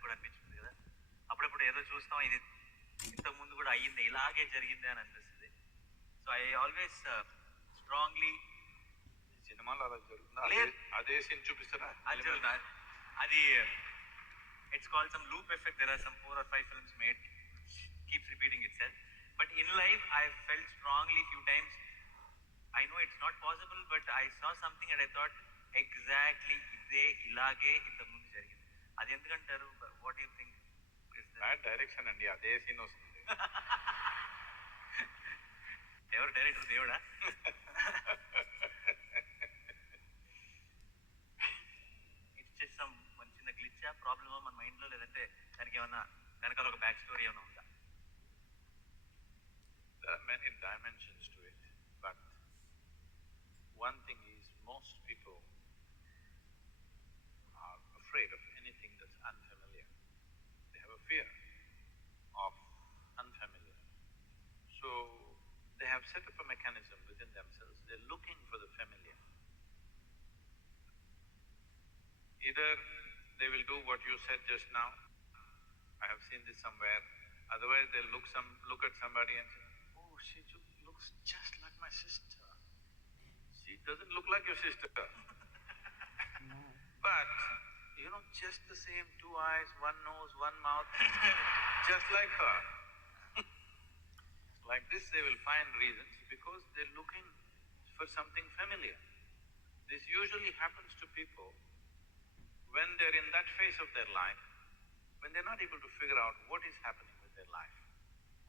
అందరికి కూడా అనిపించింది కదా. అప్పుడప్పుడు ఏదో చూస్తాం, ఇది ఇంతకు ముందు కూడా అయ్యింది, ఇలాగే జరిగింది అని అనిపిస్తుంది. సో ఐ ఆల్వేస్ స్ట్రాంగ్లీ సినిమాలో అలా జరుగుతుంది, అదే సీన్ చూపిస్తారా? అది it's called some loop effect. There are some 4 or 5 films made, keeps repeating itself. But in life I felt strongly few times, I know it's not possible, but I saw something and I thought exactly ఇదే ఇలాగే ఇంతకు ముందు జరిగింది. అది ఎందుకంటారు? What you think? Bad direction అండి, అదే scene వస్తుంది. ఎవరు డైరెక్టర్? దేవుడా? ఇట్స్ జస్ట్ సమ్ చిన్న గ్లిచ్ ప్రాబ్లమా మన మైండ్ లో, లేదంటే దానికి ఏమన్నా వెనకాల ఒక బ్యాక్ స్టోరీ ఏమైనా ఉందా? There are many dimensions to it, but one thing is, most people are afraid of anything that's unfamiliar. They have a fear of unfamiliar. So they have set up a mechanism within themselves, they're looking for the familiar. Either they will do what you said just now, I have seen this somewhere, otherwise they'll look at somebody and say, oh, she looks just like my sister. She doesn't look like your sister. But, you know, just the same, 2 eyes, 1 nose, 1 mouth, just like her. Like this they will find reasons, because they're looking for something familiar. This usually happens to people when they're in that phase of their life, when they're not able to figure out what is happening with their life,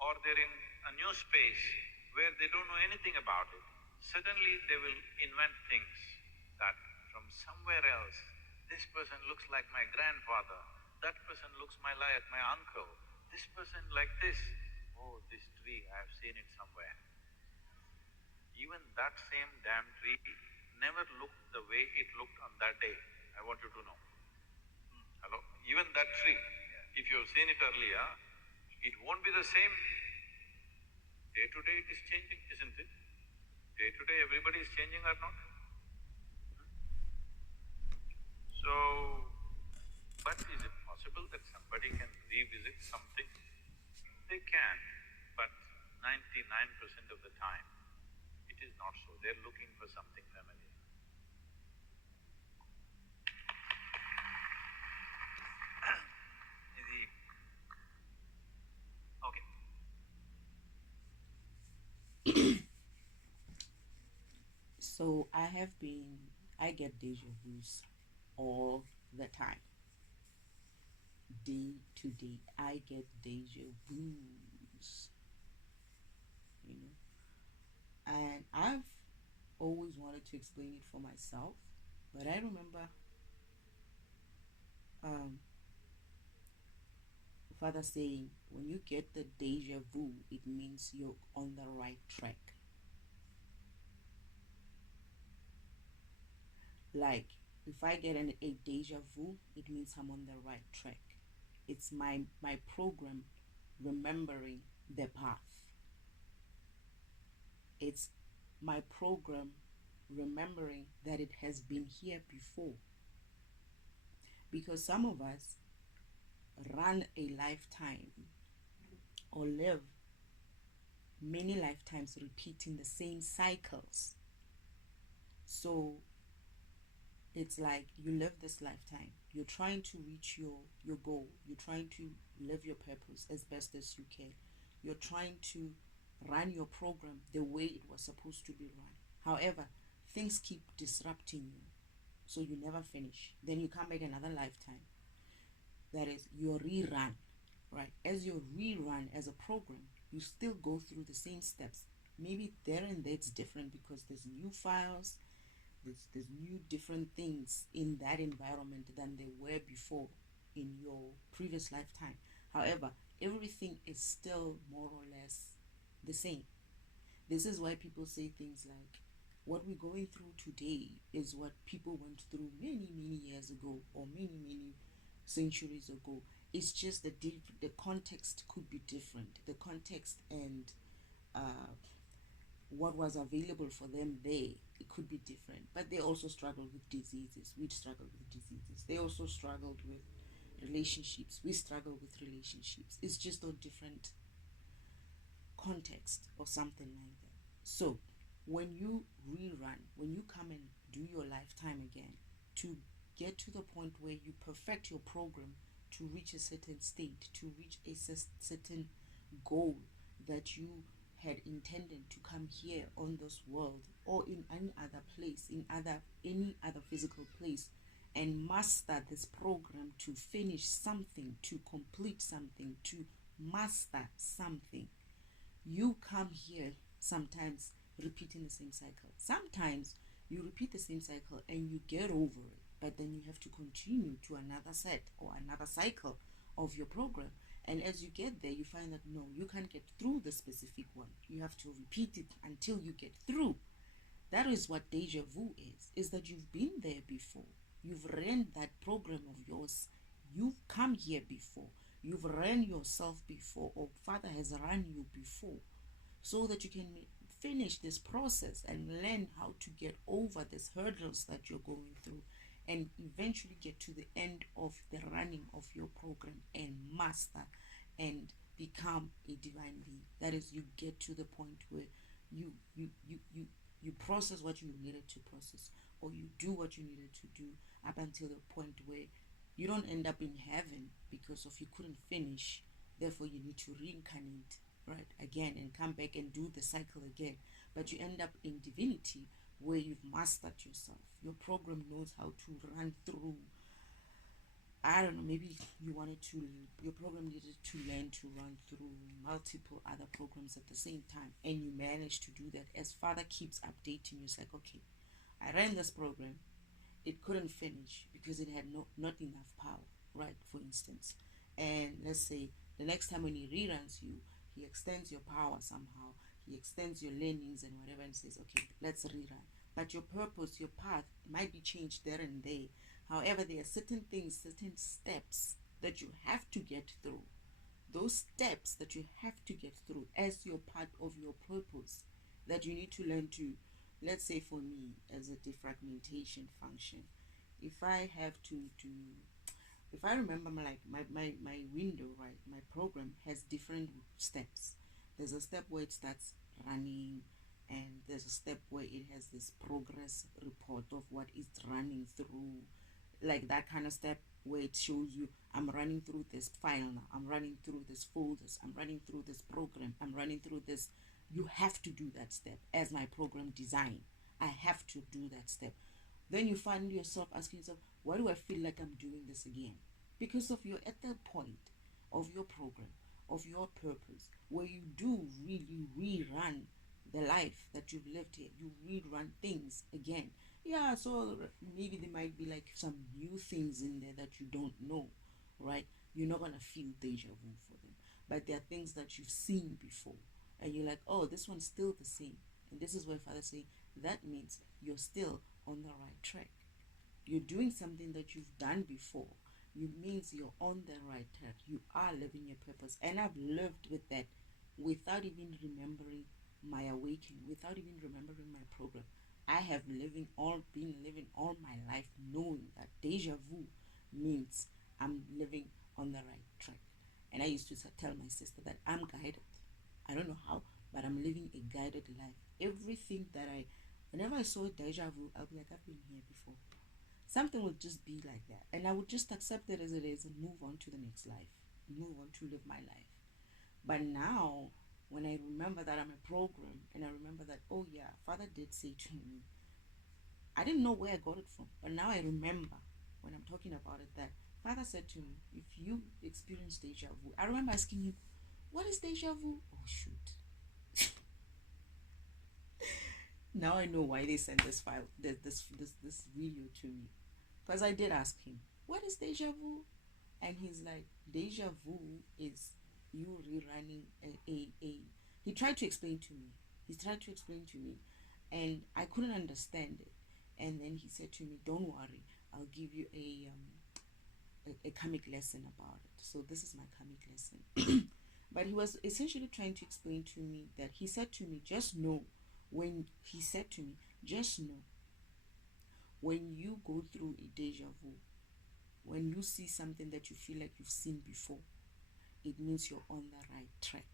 or they're in a new space where they don't know anything about it. Suddenly they will invent things that from somewhere else, this person looks like my grandfather, that person looks like my uncle, this person like this. Oh, this tree, I have seen it somewhere. Even that same damn tree never looked the way it looked on that day. I want you to know. Hello? Even that tree, if you have seen it earlier, it won't be the same. Day to day it is changing, isn't it? Day to day everybody is changing or not? So, but is it possible that somebody can revisit something? They can, but 99% of the time, it is not so. They're looking for something familiar. So I get deja vus all the time. Day to day, I get deja vus. You know, and I've always wanted to explain it for myself, but I remember um, father saying, when you get the deja vu, it means you're on the right track. Like, if I get a deja vu, it means I'm on the right track. It's my program remembering the path. It's my program remembering that it has been here before. Because some of us run a lifetime or live many lifetimes repeating the same cycles. So it's like you live this lifetime, you're trying to reach your goal, you're trying to live your purpose as best as you can, you're trying to run your program the way it was supposed to be run. However, things keep disrupting you, so you never finish. Then you come back another lifetime, that is your rerun, right? As your rerun as a program, you still go through the same steps. Maybe there and there it's different because there's new files, there's new different things in that environment than they were before in your previous lifetime. However, everything is still more or less the same. This is why people say things like, what we're going through today is what people went through many years ago, or many centuries ago. It's just the context could be different. The context and what was available for them there, it could be different. But they also struggled with diseases. We struggled with diseases. They also struggled with relationships. We struggle with relationships. It's just a different context or something like that. So when you rerun, when you come and do your lifetime again, to get to the point where you perfect your program to reach a certain state, to reach a certain goal that you had intended to come here on this world or in any other place, in any other physical place, and master this program, to finish something, to complete something, to master something, you come here sometimes repeating the same cycle. Sometimes you repeat the same cycle and you get over it, but then you have to continue to another set or another cycle of your program. And as you get there, you find that no, you can't get through the specific one. You have to repeat it until you get through. That is what deja vu is that you've been there before. You've ran that program of yours. You've come here before. You've ran yourself before, or Father has run you before, so that you can finish this process and learn how to get over these hurdles that you're going through, and eventually get to the end of the running of your program and master and become a divine being. That is, you get to the point where you process what you needed to process, or you do what you needed to do, up until the point where you don't end up in heaven because of you couldn't finish. Therefore you need to reincarnate, right, again, and come back and do the cycle again. But you end up in divinity, where you've mastered yourself. Your program knows how to run through, I don't know, maybe your program needed to learn to run through multiple other programs at the same time, and you managed to do that. As Father keeps updating you, it's like, okay, I ran this program, it couldn't finish because it had not enough power, right, for instance. And let's say the next time when he reruns you, he extends your power somehow, he extends your learnings and whatever, and says, okay, let's rerun. But your purpose, your path might be changed there and there. However, there are certain things, certain steps that you have to get through. Those steps that you have to get through as your part of your purpose, that you need to learn to, let's say for me, as a defragmentation function, if I have to if I remember my window, right, my program has different steps. There's a step where it starts running, and there's a step where it has this progress report of what it's running through, like that kind of step where it shows you, I'm running through this file now, I'm running through this folders, I'm running through this program, I'm running through this. You have to do that step as my program design. I have to do that step. Then you find yourself asking yourself, why do I feel like I'm doing this again? Because of you're at that point of your program, of your purpose, where you do really rerun the life that you've lived here. You rerun things again. Yeah, so maybe there might be like some new things in there that you don't know, right? You're not gonna feel deja vu for them. But there are things that you've seen before, and you're like, oh, this one's still the same. And this is where Father saying that means you're still on the right track. You're doing something that you've done before. It means you're on the right track. You are living your purpose. And I've lived with that without even remembering my awakening, without even remembering my program. I have been living all my life knowing that deja vu means I'm living on the right track. And I used to tell my sister that I'm guided. I don't know how, but I'm living a guided life. Everything that whenever I saw deja vu, I'll be like, I've been here before. Something would just be like that. And I would just accept it as it is and move on to the next life, move on to live my life. But now, when I remember that I'm a program, and I remember that, oh yeah, Father did say to me, I didn't know where I got it from, but now I remember when I'm talking about it that Father said to me, if you experience deja vu, I remember asking him, what is deja vu? Oh shoot. Now I know why they sent this file, this video to me. Because I did ask him, what is deja vu? And he's like, deja vu is you rerunning he tried to explain to me. He tried to explain to me, and I couldn't understand it. And then he said to me, don't worry, I'll give you a comic lesson about it. So this is my comic lesson. But he was essentially trying to explain to me that he said to me, just know, when he said to me, just know, when you go through a deja vu, when you see something that you feel like you've seen before, it means you're on the right track.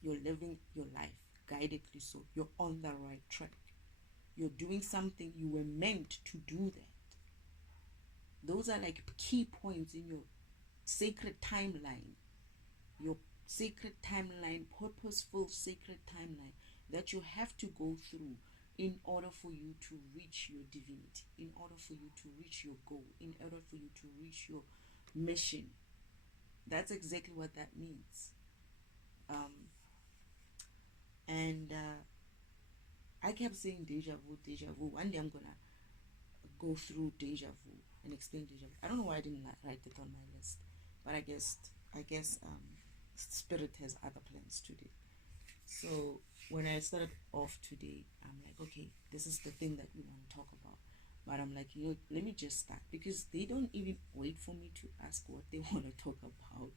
You're living your life guidedly, so you're on the right track. You're doing something, you were meant to do that. Those are like key points in your sacred timeline, your sacred timeline, purposeful sacred timeline that you have to go through in order for you to reach your divinity, in order for you to reach your goal, in order for you to reach your mission. That's exactly what that means. And I kept saying deja vu, deja vu. One day I'm gonna go through deja vu and explain deja vu. I don't know why I didn't write it on my list, but I guess spirit has other plans today. So when I started off today, I'm like, okay, this is the thing that we want to talk about. But I'm like, let me just start because they don't even wait for me to ask what they want to talk about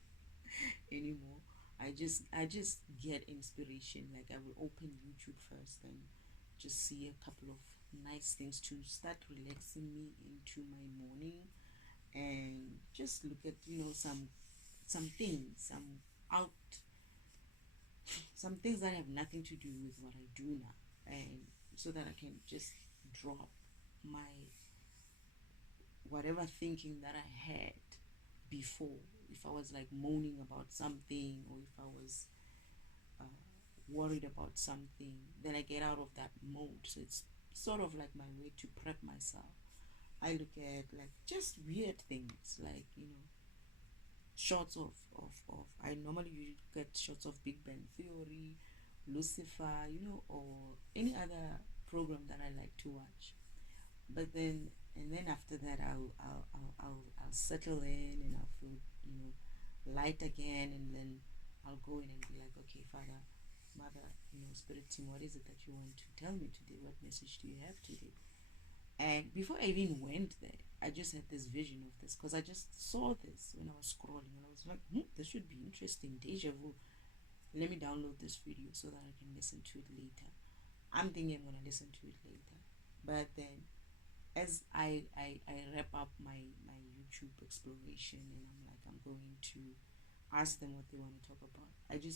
anymore. I just get inspiration. Like I will open YouTube first and just see a couple of nice things to start relaxing me into my morning, and just look at some things, out some things that have nothing to do with what I do now, and so that I can just drop my whatever thinking that I had before. If I was like moaning about something, or if I was uh, worried about something, then I get out of that mode. So it's sort of like my way to prep myself. I look at like just weird things, like shots of I normally you get shots of Big Bang Theory, Lucifer, or any other program that I like to watch. But then and then after that, I'll settle in, and I'll feel light again, and then I'll go in and be like, okay, Father, Mother, Spirit Team, what is it that you want to tell me today? What message do you have today? And before I even went there, I just had this vision of this because I just saw this when I was scrolling, and I was like, this should be interesting. Deja vu. Let me download this video so that I can listen to it later. I'm thinking I'm gonna listen to it later. But then as I wrap up my YouTube exploration, and I'm like, I'm going to ask them what they want to talk about.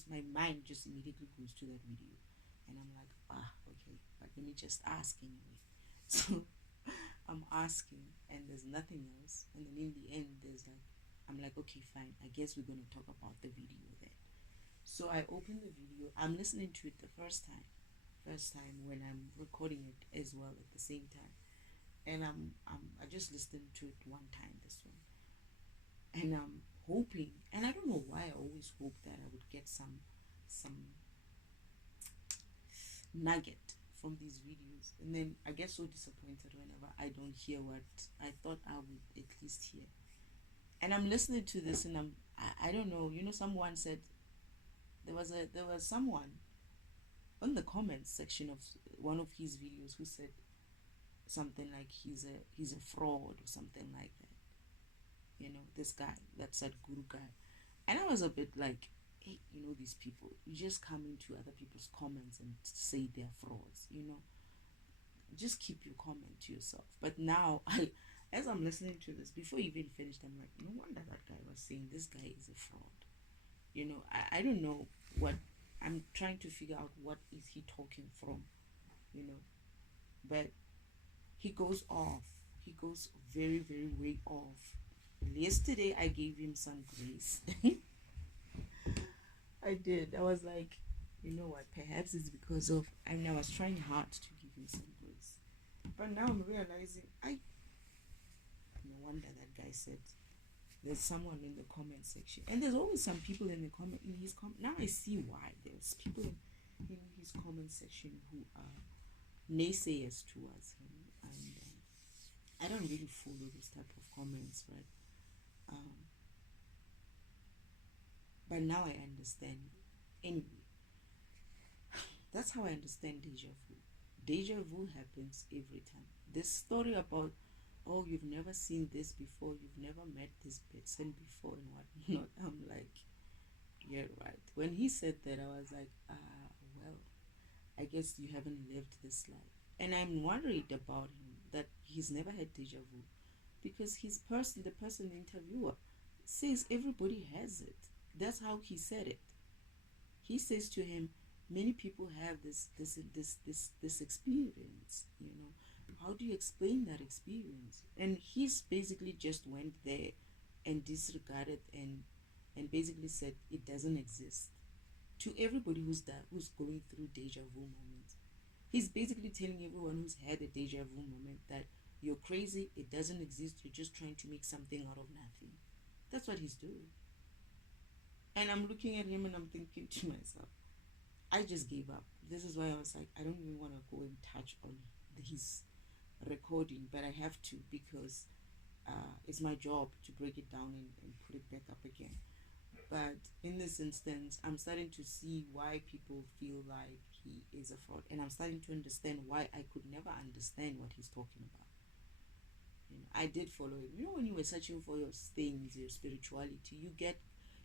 My mind just immediately goes to that video, and I'm like, okay, but let me just ask anyway. So I'm asking, and there's nothing else. And then in the end, I'm like, okay, fine. I guess we're gonna talk about the video then. So I open the video. I'm listening to it the first time when I'm recording it as well at the same time. And I just listened to it one time, this one, and I'm hoping, and I don't know why I always hope that I would get some nugget from these videos, and then I get so disappointed whenever I don't hear what I thought I would at least hear. And I'm listening to this, and I don't know, someone said there was someone on the comments section of one of his videos who said something like he's a fraud or something like that. This guy that said guru guy, and I was a bit like, hey, these people, you just come into other people's comments and say they're frauds. Just keep your comment to yourself. But now as I'm listening to this, before you even finished, I'm like, no wonder that guy was saying this guy is a fraud. I don't know what, I'm trying to figure out what is he talking from, you know but he goes off. He goes very, very way off. Yesterday I gave him some grace. I did. I was like, you know what, perhaps it's because of, I was trying hard to give him some grace, but now I'm realizing, no wonder that guy said, there's someone in the comment section, and there's always some people in the comment in his comment. Now I see why there's people in his comment section who are naysayers towards him, and I don't really follow those type of comments, right? Um, but now I understand. Anyway, that's how I understand deja vu. Deja vu happens every time. This story about, oh, you've never seen this before, you've never met this person before, and whatnot. I'm like, yeah, right. When he said that, I was like, well, I guess you haven't lived this life. And I'm worried about him that he's never had deja vu. because the person, the interviewer, says everybody has it. That's how he said it. He says to him, many people have this experience. How do you explain that experience? And he's basically just went there and disregarded and basically said it doesn't exist to everybody who's going through deja vu moments. He's basically telling everyone who's had a deja vu moment that you're crazy, it doesn't exist, you're just trying to make something out of nothing. That's what he's doing. And I'm looking at him and I'm thinking to myself, I just gave up. This is why I was like, I don't even want to go and touch on his recording, but I have to because it's my job to break it down and put it back up again. But in this instance, I'm starting to see why people feel like he is a fraud, and I'm starting to understand why I could never understand what he's talking about. I did follow him. When you were searching for your things, your spirituality,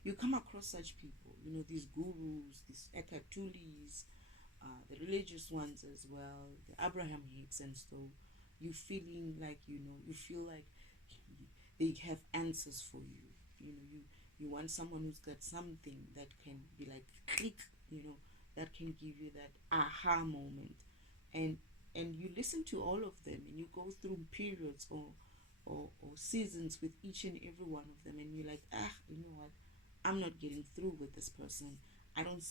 you come across such people. These gurus, these Ekatulis, the religious ones as well, the Abraham Hicks, and so you feeling like you feel like they have answers for you. You want someone who's got something that can be like click, that can give you that aha moment, and you listen to all of them, and you go through periods or seasons with each and every one of them, and you're like, you know what, I'm not getting through with this person. I don't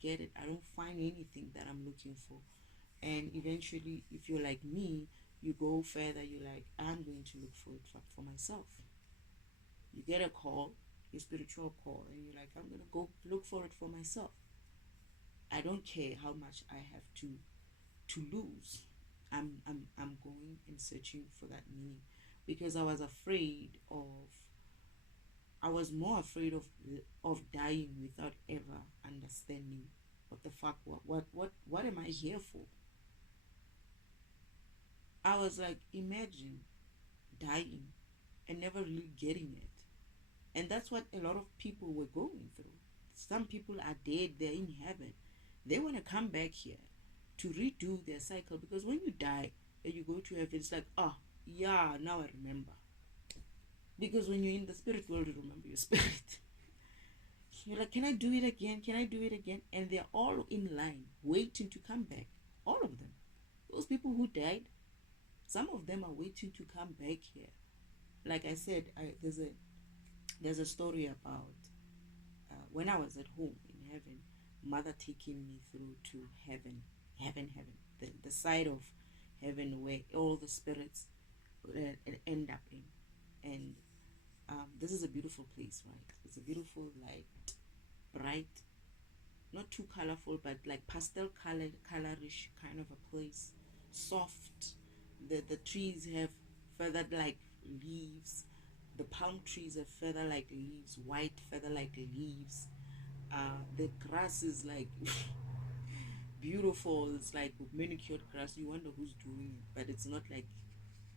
get it. I don't find anything that I'm looking for. And eventually, if you're like me, you go further. You're like, I'm going to look for it for myself. You get a call, a spiritual call, and you're like, I'm going to go look for it for myself. I don't care how much I have to lose. I'm going and searching for that meaning, because I was more afraid of dying without ever understanding what the fuck, what am I here for. I was like, imagine dying and never really getting it. And that's what a lot of people were going through. Some people are dead, they're in heaven. They want to come back here to redo their cycle, because when you die and you go to heaven, it's like, oh, yeah, now I remember. Because when you're in the spirit world, you remember your spirit. You're like, can I do it again? Can I do it again? And they're all in line, waiting to come back. All of them. Those people who died, some of them are waiting to come back here. Like I said, there's a story about when I was at home in heaven, mother taking me through to heaven, the side of heaven where all the spirits end up in. And this is a beautiful place, right? It's a beautiful, like, bright, not too colorful, but like pastel colorish kind of a place. Soft. The trees have feathered like leaves. The palm trees have feather like leaves, white feather like leaves. The grass is like beautiful. It's like manicured grass. You wonder who's doing it, but it's not like,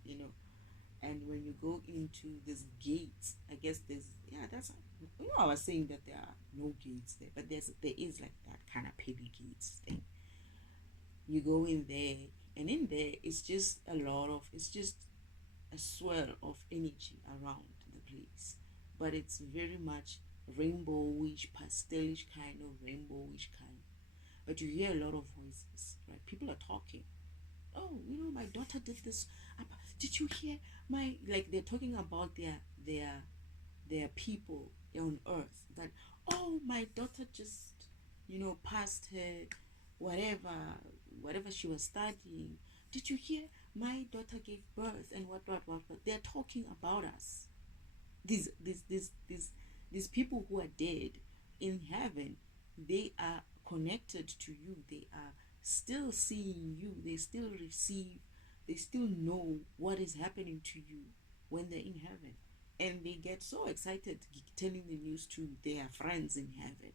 you know. And when you go into this gates, I guess that's, I was saying that there are no gates there, but there is like that kind of pearly gates thing. You go in there, and in there it's just a swirl of energy around the place, but it's very much rainbowish, pastelish kind of rainbowish kind. But you hear a lot of voices, right? People are talking. Oh, my daughter did this. Did you hear my, like, they're talking about their people on earth, that, oh, my daughter just passed her whatever she was studying. Did you hear my daughter gave birth, and what. They're talking about us. These people who are dead in heaven, they are connected to you. They are still seeing you. They still know what is happening to you when they're in heaven. And they get so excited telling the news to their friends in heaven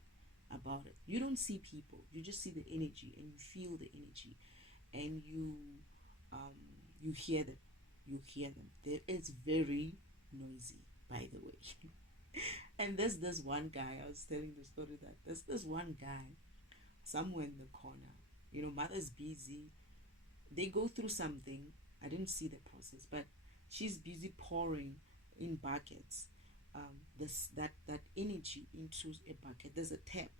about it. You don't see people, you just see the energy, and you feel the energy, and um you hear them. It's very noisy, by the way. And there's this one guy, I was telling the story, that there's this one guy somewhere in the corner. Mother's busy. They go through something. I didn't see the process, but she's busy pouring in buckets that energy into a bucket. There's a tap.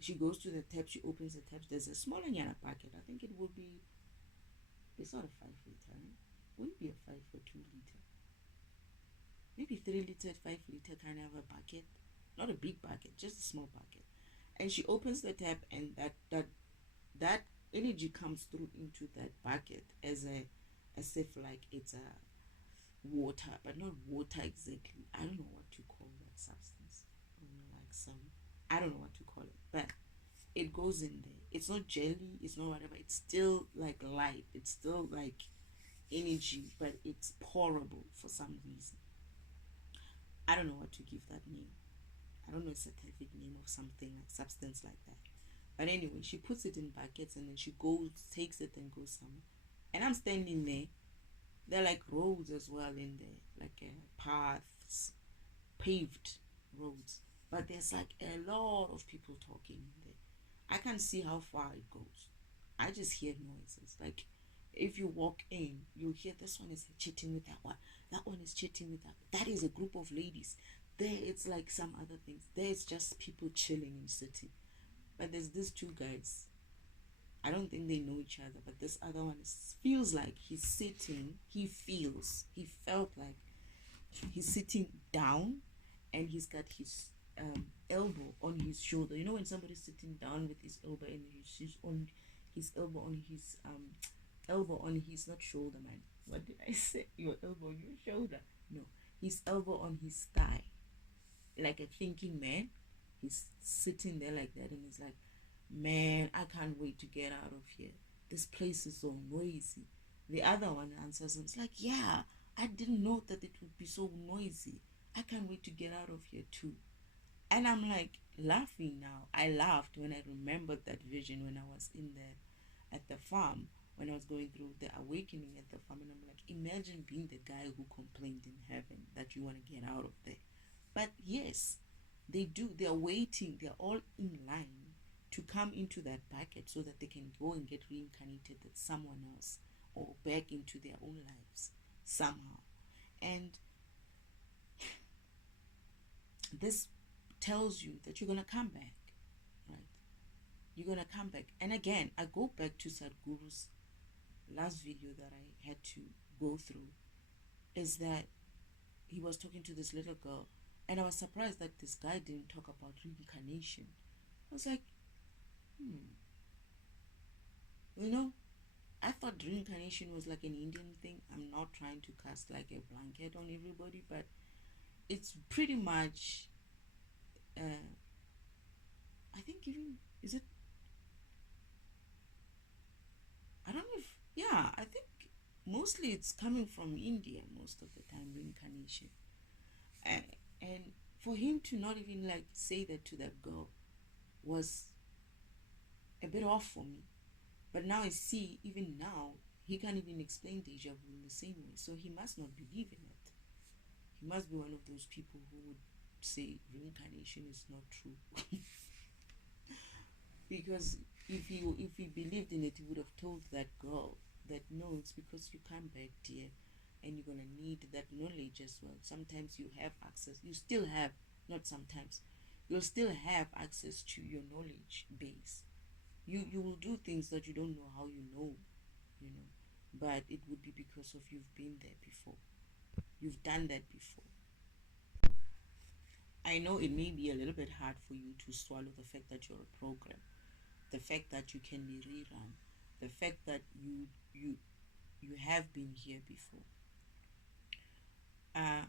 She goes to the tap, she opens the tap, there's a smaller yana bucket. I think it would be, it's not a 5 liter, right? Would it be a 5 or 2 liter? Maybe 3 liter, 5 liter kind of a bucket. Not a big bucket, just a small bucket. And she opens the tap, and that energy comes through into that bucket as if like it's a water, but not water exactly. I don't know what to call that substance. I don't know, like some, I don't know what to call it, but it goes in there. It's not jelly, it's not whatever. It's still like light. It's still like energy, but it's pourable for some reason. I don't know what to give that name. I don't know a scientific name of something like substance like that. But anyway, she puts it in buckets and then she goes, takes it and goes somewhere. And I'm standing there. There are like roads as well in there, like paths, paved roads. But there's like a lot of people talking in there. I can't see how far it goes. I just hear noises. Like if you walk in, you'll hear this one is chatting with that one. That one is chatting with that. That is a group of ladies. There it's like some other things. There it's just people chilling and sitting. But there's these two guys. I don't think they know each other, but this other one feels like he's sitting. He felt like he's sitting down, and he's got his elbow on his shoulder. You know when somebody's sitting down with his elbow and his on his elbow on his elbow on his, not shoulder, man. What did I say? Your elbow on your shoulder? No, his elbow on his thigh, like a thinking man. He's sitting there like that, and he's like, "Man, I can't wait to get out of here. This place is so noisy." The other one answers him, it's like, "Yeah, I didn't know that it would be so noisy. I can't wait to get out of here too." And I'm like laughing now. I laughed when I remembered that vision when I was in there at the farm, when I was going through the awakening at the farm. And I'm like, imagine being the guy who complained in heaven that you want to get out of there. But yes, they do. They're waiting. They're all in line to come into that bucket so that they can go and get reincarnated as someone else or back into their own lives somehow. And this tells you that you're gonna come back, right? You're gonna come back. And again, I go back to Sadhguru's last video that I had to go through, is that he was talking to this little girl, and I was surprised that this guy didn't talk about reincarnation. I was like, you know, I thought reincarnation was like an Indian thing. I'm not trying to cast like a blanket on everybody, but it's pretty much, I think even, is it, I don't know if, yeah, I think mostly it's coming from India most of the time, reincarnation. And, and for him to not even like say that to that girl was a bit off for me. But now I see, even now, he can't even explain deja vu in the same way. So he must not believe in it. He must be one of those people who would say reincarnation is not true. Because if he believed in it, he would have told that girl that no, it's because you come back, dear, and you're gonna need that knowledge as well. Sometimes you have access. You still have, not sometimes. You'll still have access to your knowledge base. You will do things that you don't know how you know, but it would be because of you've been there before. You've done that before. I know it may be a little bit hard for you to swallow the fact that you're a program, the fact that you can be rerun, the fact that you have been here before. Uh,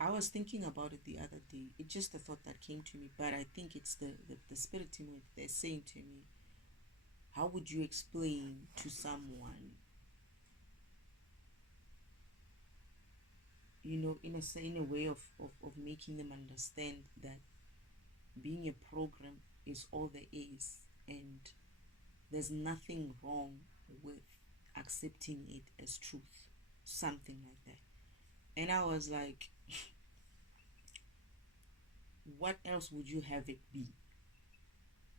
I was thinking about it the other day. It's just a thought that came to me, but I think it's the spirit in it. They're saying to me, how would you explain to someone, in a way of making them understand that being a program is all there is, and there's nothing wrong with accepting it as truth, something like that. And I was like, what else would you have it be?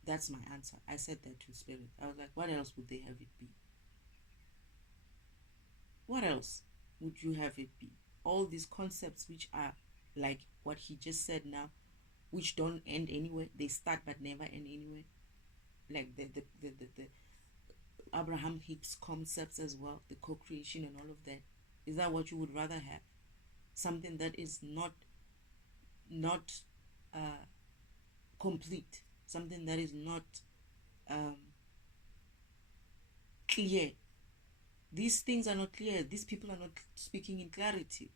That's my answer. I said that to spirit. I was like, what else would they have it be? What else? would you have it be? All these concepts which are like what he just said now, which don't end anywhere, they start but never end anywhere. Like the Abraham Hicks concepts as well, the co-creation and all of that. Is that what you would rather have? Something that is not complete, something that is not um, clear. These things are not clear. These people are not speaking in clarity.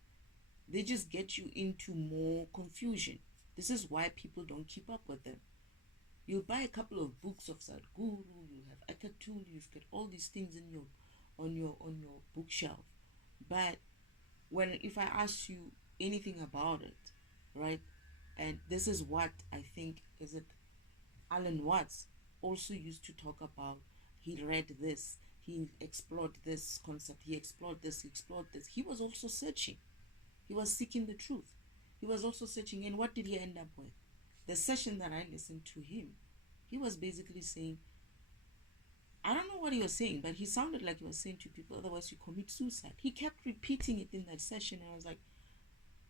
They just get you into more confusion. This is why people don't keep up with them. You'll buy a couple of books of Sadhguru, you have Akatul, you've got all these things in your on your bookshelf. But when if I ask you anything about it, right? And this is what I think is it Alan Watts also used to talk about. He read this, he explored this concept, he explored this, he explored this. He was also searching. He was seeking the truth. He was also searching. And what did he end up with? The session that I listened to him, he was basically saying, I don't know what he was saying, but he sounded like he was saying to people, otherwise you commit suicide. He kept repeating it in that session. And I was like,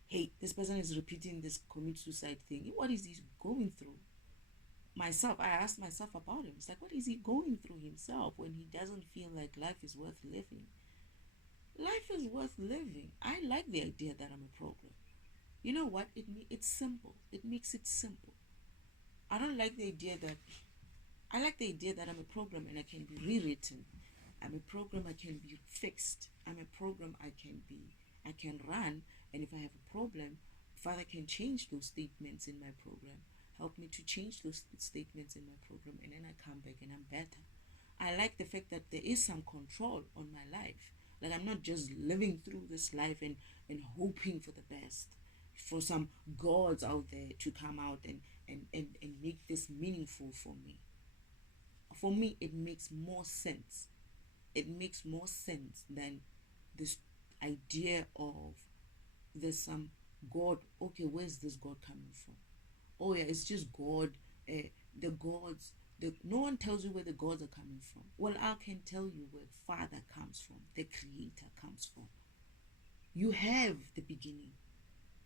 hey, this person is repeating this commit suicide thing. What is he going through? Myself, I asked myself about him. It's like, what is he going through himself when he doesn't feel like life is worth living? Life is worth living. I like the idea that I'm a program. You know what? It's simple. It makes it simple. I don't like the idea that I like the idea that I'm a program and I can be rewritten. I'm a program I can be fixed. I'm a program I can run, and if I have a problem, Father can change those statements in my program. Help me to change those statements in my program, and then I come back and I'm better. I like the fact that there is some control on my life. Like I'm not just living through this life and hoping for the best, for some gods out there to come out and make this meaningful for me. For me, it makes more sense. It makes more sense than this idea of there's some God. Okay, where's this God coming from? Oh yeah, it's just God. The gods. No one tells you where the gods are coming from. Well, I can tell you where Father comes from. The Creator comes from. You have the beginning.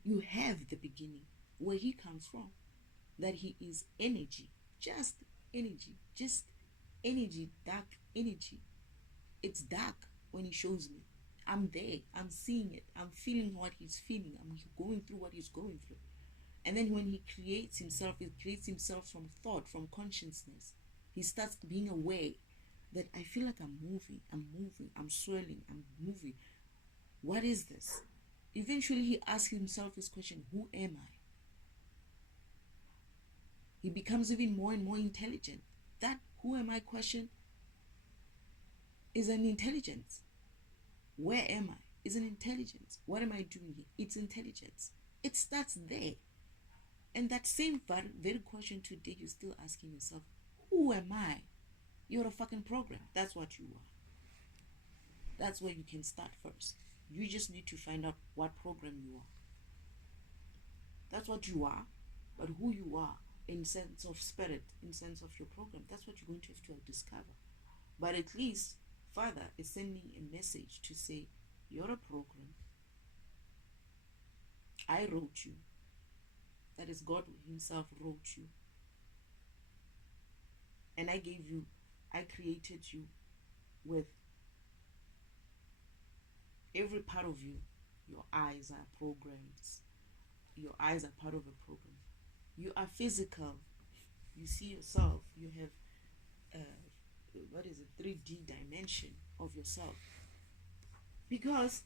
You have the beginning where He comes from. That He is energy, just energy, dark energy. It's dark when He shows me. I'm there. I'm seeing it. I'm feeling what He's feeling. I'm going through what He's going through. And then when He creates Himself, He creates Himself from thought, from consciousness. He starts being aware that I feel like I'm moving, I'm swirling, I'm moving. What is this? Eventually He asks Himself this question, who am I? He becomes even more and more intelligent. That who am I question is an intelligence. Where am I? Is an intelligence. What am I doing here? It's intelligence. It starts there. And that same very question today, you're still asking yourself, who am I? You're a fucking program. That's what you are. That's where you can start first. You just need to find out what program you are. That's what you are. But who you are in sense of spirit, in sense of your program, that's what you're going to have to discover. But at least Father is sending a message to say, you're a program. I wrote you. That is, God Himself wrote you. And I created you with every part of you. Your eyes are programs. Your eyes are part of a program. You are physical. You see yourself. You have, 3D dimension of yourself. Because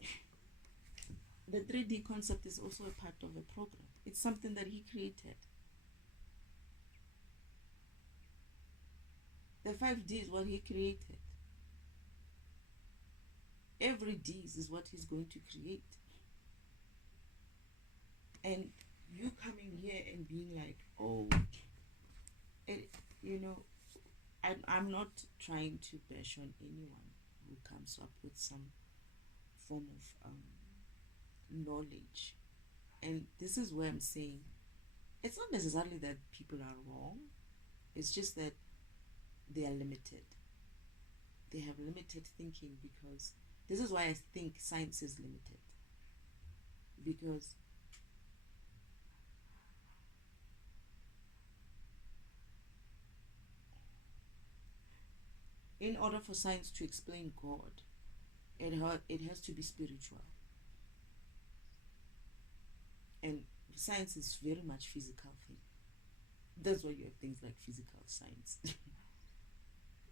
the 3D concept is also a part of a program. It's something that He created. The 5D is what He created. Every D is what He's going to create. And you coming here and being like, oh, I'm not trying to bash on anyone who comes up with some form of knowledge. And this is where I'm saying it's not necessarily that people are wrong. It's just that they are limited. They have limited thinking because This is why I think science is limited. Because in order for science to explain God, it has to be spiritual. And science is very much physical thing. That's why you have things like physical science.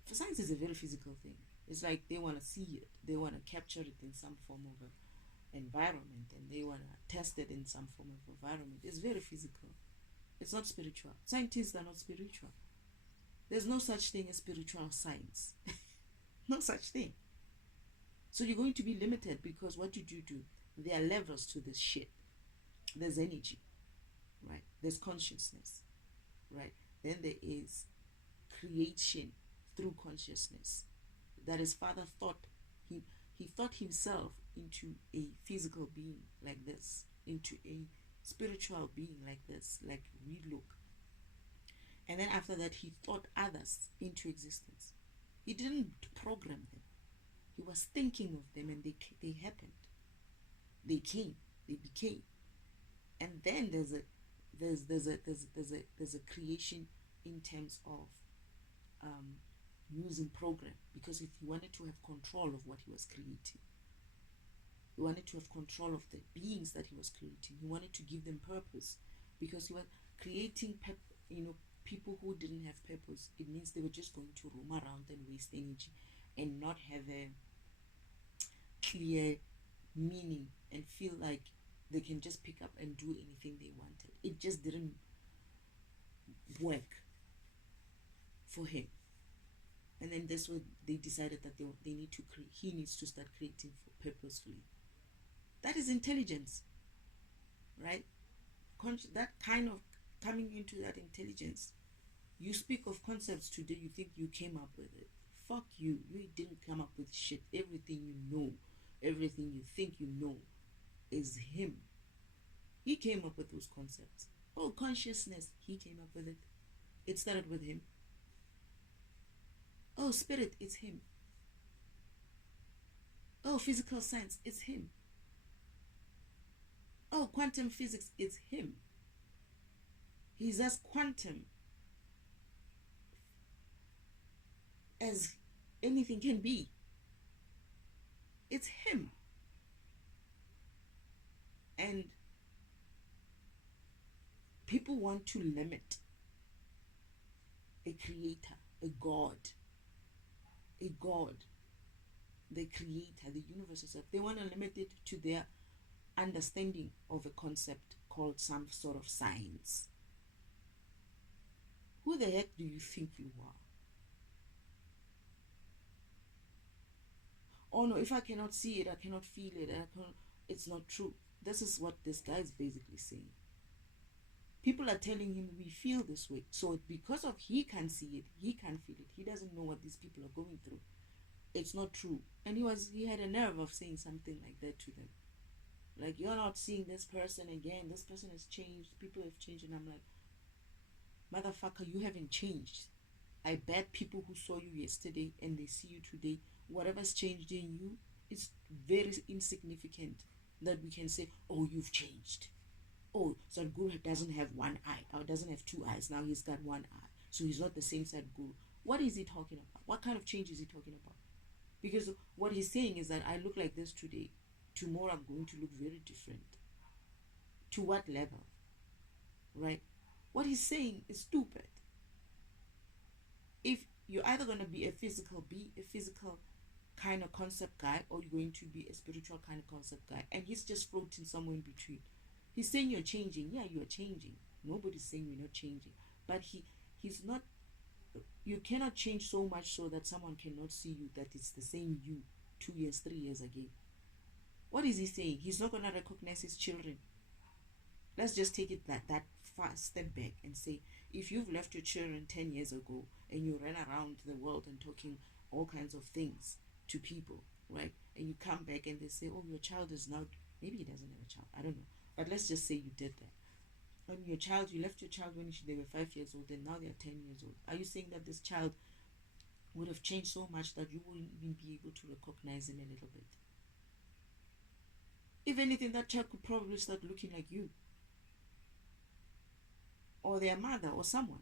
For science is a very physical thing. It's like they want to see it, they want to capture it in some form of a environment, and they want to test it in some form of environment. It's very physical. It's not spiritual. Scientists are not spiritual. There's no such thing as spiritual science. No such thing. So you're going to be limited because what did you do? There are levels to this shit. There's energy, right? There's consciousness, right? Then there is creation through consciousness. That his father thought he thought himself into a physical being like this, into a spiritual being like this, like we look. And then after that, he thought others into existence. He didn't program them. He was thinking of them, and they happened. They came. They became. And then there's a creation in terms of using program, because if he wanted to have control of what he was creating, he wanted to have control of the beings that he was creating. He wanted to give them purpose, because he was creating people who didn't have purpose. It means they were just going to roam around and waste energy and not have a clear meaning and feel like they can just pick up and do anything they wanted. It just didn't work for him. And then that's what they decided, that they need to create. He needs to start creating purposefully. That is intelligence, right? That kind of coming into that intelligence. You speak of concepts today, you think you came up with it. Fuck you. You didn't come up with shit. Everything you know, everything you think you know is him. He came up with those concepts. Oh, consciousness, he came up with it. It started with him. Oh, spirit, it's him. Oh, physical science, it's him. Oh, quantum physics, it's him. He's as quantum as anything can be. It's him. And people want to limit a creator, a god, the creator, the universe itself. They want to limit it to their understanding of a concept called some sort of science. Who the heck do you think you are? Oh no, if I cannot see it, I cannot feel it, it's not true. This is what this guy is basically saying. People are telling him we feel this way. So because of he can't see it, he can't feel it, he doesn't know what these people are going through. It's not true. And he had a nerve of saying something like that to them. Like, you're not seeing this person again. This person has changed. People have changed. And I'm like, motherfucker, you haven't changed. I bet people who saw you yesterday and they see you today, whatever's changed in you is very insignificant that we can say, oh, you've changed. Oh, Sadhguru doesn't have one eye, or doesn't have two eyes. Now he's got one eye. So he's not the same Sadhguru. What is he talking about? What kind of change is he talking about? Because what he's saying is that I look like this today. Tomorrow I'm going to look very different. To what level? Right? What he's saying is stupid. If you're either going to be a physical kind of concept guy, or you're going to be a spiritual kind of concept guy, and he's just floating somewhere in between. He's saying you're changing. Yeah, you're changing. Nobody's saying you're not changing. But he's not. You cannot change so much so that someone cannot see you, that it's the same you 2 years, 3 years again. What is he saying? He's not going to recognize his children. Let's just take it that far step back and say, if you've left your children 10 years ago and you ran around the world and talking all kinds of things to people, right? And you come back and they say, oh, your child is now, maybe he doesn't have a child, I don't know. But let's just say you did that. And you left your child when they were 5 years old, and now they're 10 years old. Are you saying that this child would have changed so much that you wouldn't even be able to recognize him a little bit? If anything, that child could probably start looking like you, or their mother, or someone.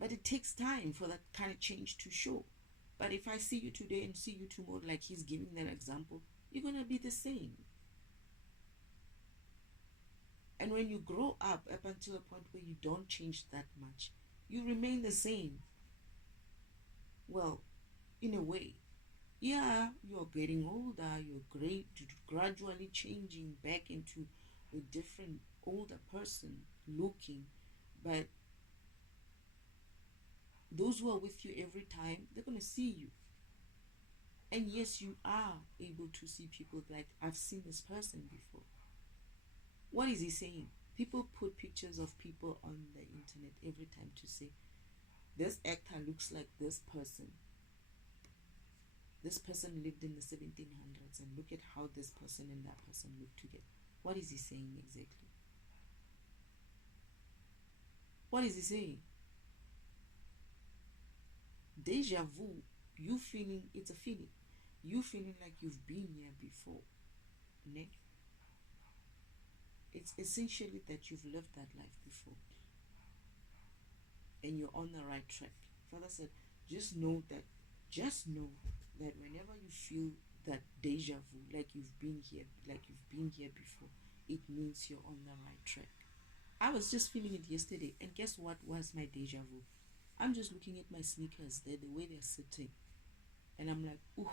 But it takes time for that kind of change to show. But if I see you today and see you tomorrow, like he's giving that example, you're going to be the same. And when you grow up until a point where you don't change that much, you remain the same. Well, in a way, yeah, you're getting older, you're gradually changing back into a different older person looking, but those who are with you every time, they're going to see you. And yes, you are able to see people like, I've seen this person before. What is he saying? People put pictures of people on the internet every time to say, this actor looks like this person. This person lived in the 1700s, and look at how this person and that person look together. What is he saying exactly? What is he saying? Deja vu, you feeling, it's a feeling. You feeling like you've been here before. Ne? It's essentially that you've lived that life before. And you're on the right track. Father said, just know that whenever you feel that deja vu, like you've been here before, it means you're on the right track. I was just feeling it yesterday, and guess what was my deja vu? I'm just looking at my sneakers, the way they're sitting, and I'm like, ooh,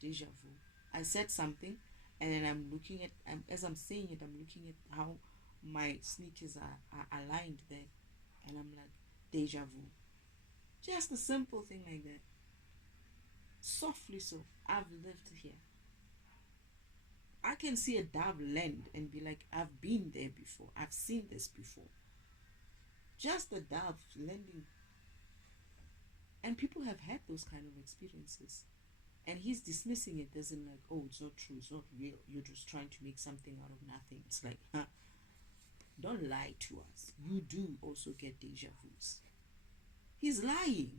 deja vu. I said something, and then I'm looking at, as I'm saying it, I'm looking at how my sneakers are aligned there, and I'm like, deja vu. Just a simple thing like that. Softly so, I've lived here. I can see a dove land and be like, I've been there before. I've seen this before. Just a dove landing. And people have had those kind of experiences. And he's dismissing it as in like, oh, it's not true, it's not real. You're just trying to make something out of nothing. It's like, don't lie to us. You do also get deja vus. He's lying.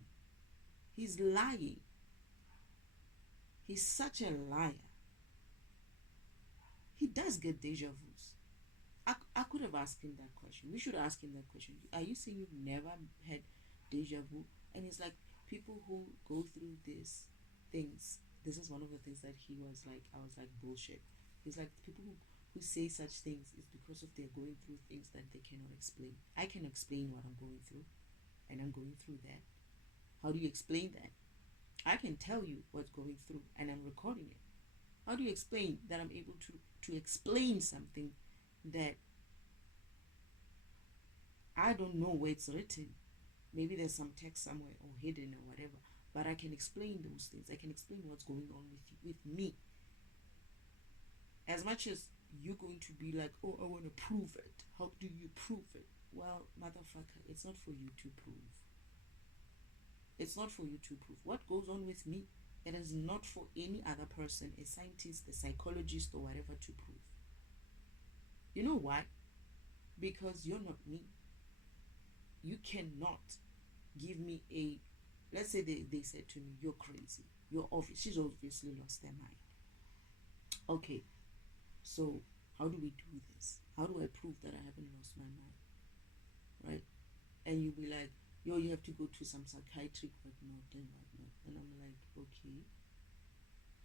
He's lying. He's such a liar. He does get deja vus. I could have asked him that question. We should ask him that question. Are you saying you've never had deja vu? And it's like, people who go through these things, this is one of the things that he was like, I was like, bullshit. He's like, people who say such things is because of they're going through things that they cannot explain. I can explain what I'm going through, and I'm going through that. How do you explain that? I can tell you what's going through, and I'm recording it. How do you explain that I'm able to explain something that I don't know where it's written? Maybe there's some text somewhere or hidden or whatever, but I can explain those things. I can explain what's going on with me. As much as you're going to be like, oh, I want to prove it. How do you prove it? Well, motherfucker, it's not for you to prove. It's not for you to prove. What goes on with me, it is not for any other person, a scientist, a psychologist, or whatever, to prove. You know why? Because you're not me. You cannot give me a, let's say they said to me, you're crazy. She's obviously lost their mind. Okay, so how do we do this? How do I prove that I haven't lost my mind? Right? And you'll be like, yo, you have to go to some psychiatric whatnot and whatnot. And I'm like, okay.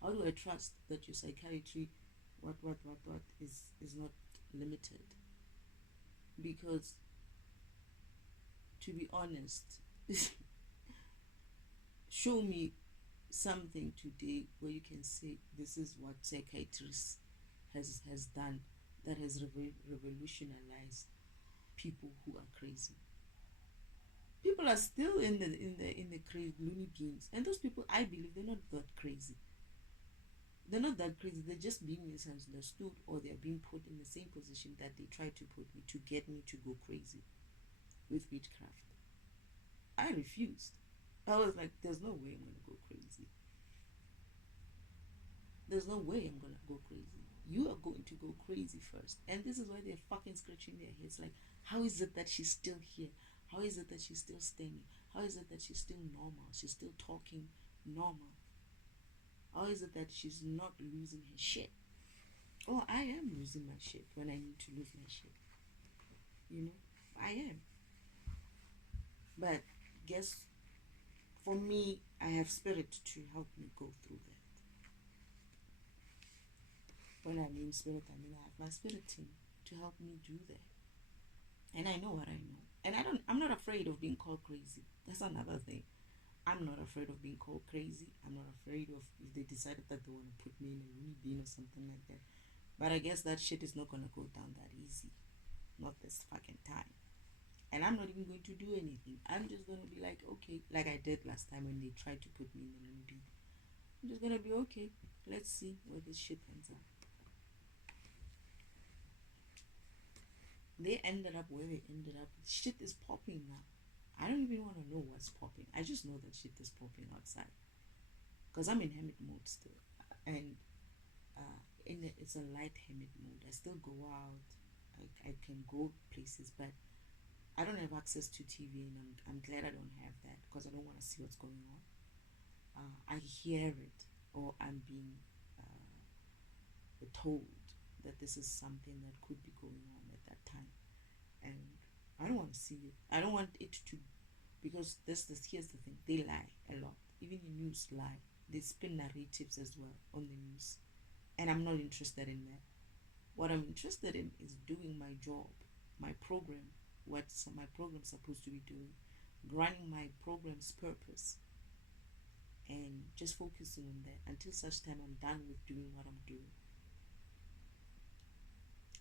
How do I trust that your psychiatry what is not limited? Because to be honest, show me something today where you can say this is what psychiatrist has done that has revolutionized people who are crazy. People are still in the crazy loony beans, and those people, I believe, they're not that crazy. They're not that crazy. They're just being misunderstood, or they're being put in the same position that they tried to put me to get me to go crazy with witchcraft. I refused. I was like, there's no way I'm gonna go crazy. There's no way I'm gonna go crazy. You are going to go crazy first. And this is why they're fucking scratching their heads like, how is it that she's still here? How is it that she's still staying? How is it that she's still normal? She's still talking normal. How is it that she's not losing her shit? Oh, I am losing my shit when I need to lose my shit. You know, I am. But guess for me, I have spirit to help me go through that. When I mean spirit, I mean I have my spirit team to help me do that. And I know what I know. And I'm not afraid of being called crazy. That's another thing. I'm not afraid of being called crazy. I'm not afraid of if they decided that they want to put me in a loony bin or something like that. But I guess that shit is not gonna go down that easy. Not this fucking time. And I'm not even going to do anything. I'm just gonna be like, okay, like I did last time when they tried to put me in the loony bin. I'm just gonna be okay. Let's see where this shit ends up. They ended up where they ended up. Shit is popping now. I don't even want to know what's popping. I just know that shit is popping outside. Because I'm in hermit mode still. And it's a light hermit mode. I still go out. I can go places, but I don't have access to TV, and I'm glad I don't have that because I don't want to see what's going on. I hear it, or I'm being told that this is something that could be going on at that time, and I don't want to see it. I don't want it to, because here's the thing: they lie a lot. Even the news lie. They spin narratives as well on the news, and I'm not interested in that. What I'm interested in is doing my job, my program, what my program's supposed to be doing, running my program's purpose, and just focusing on that until such time I'm done with doing what I'm doing.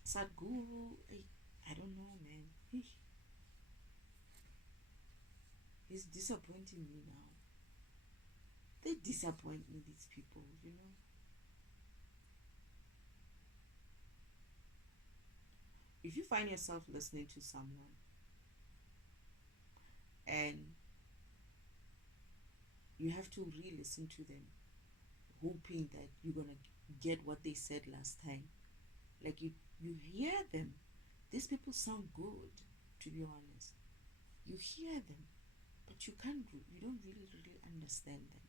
Sadhguru, I don't know, man. He's disappointing me now. They disappoint me, these people, you know. If you find yourself listening to someone and you have to re-listen to them, hoping that you're gonna get what they said last time, like you hear them. These people sound good, to be honest. You hear them, but you don't really understand them.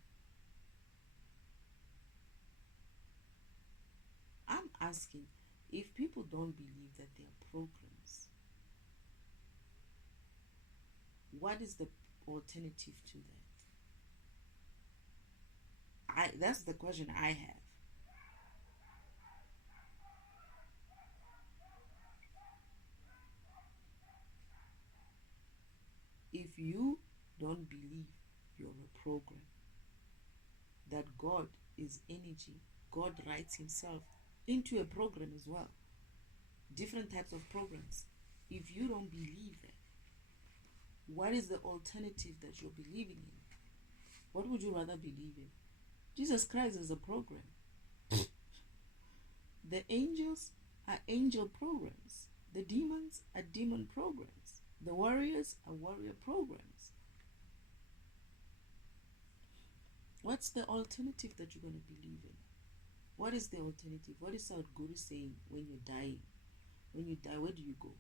I'm asking, if people don't believe that they are programs, what is the alternative to that? That's the question I have. If you don't believe you're a program, that God is energy, God writes himself into a program as well, different types of programs. If you don't believe that, what is the alternative that you're believing in? What would you rather believe in? Jesus Christ is a program. The angels are angel programs. The demons are demon programs. The warriors are warrior programs. What's the alternative that you're going to believe in? What is the alternative? What is our Guru saying when you're dying? When you die, where do you go?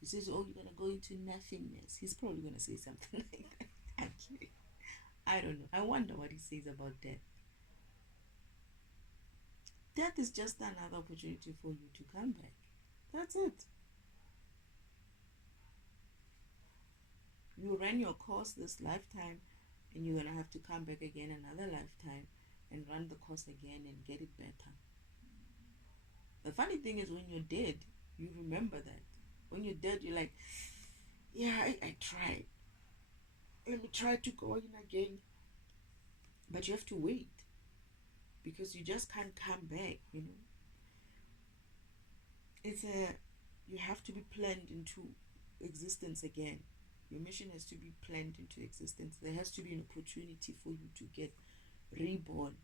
He says, oh, you're going to go into nothingness. He's probably going to say something like that. Actually, I don't know. I wonder what he says about death. Death is just another opportunity for you to come back. That's it. You ran your course this lifetime, and you're gonna have to come back again another lifetime and run the course again and get it better. The funny thing is, when you're dead, you remember that. When you're dead, you're like, yeah, I tried. Let me try to go in again. But you have to wait because you just can't come back, you know. You have to be planned into existence again. Your mission has to be planned into existence. There has to be an opportunity for you to get reborn.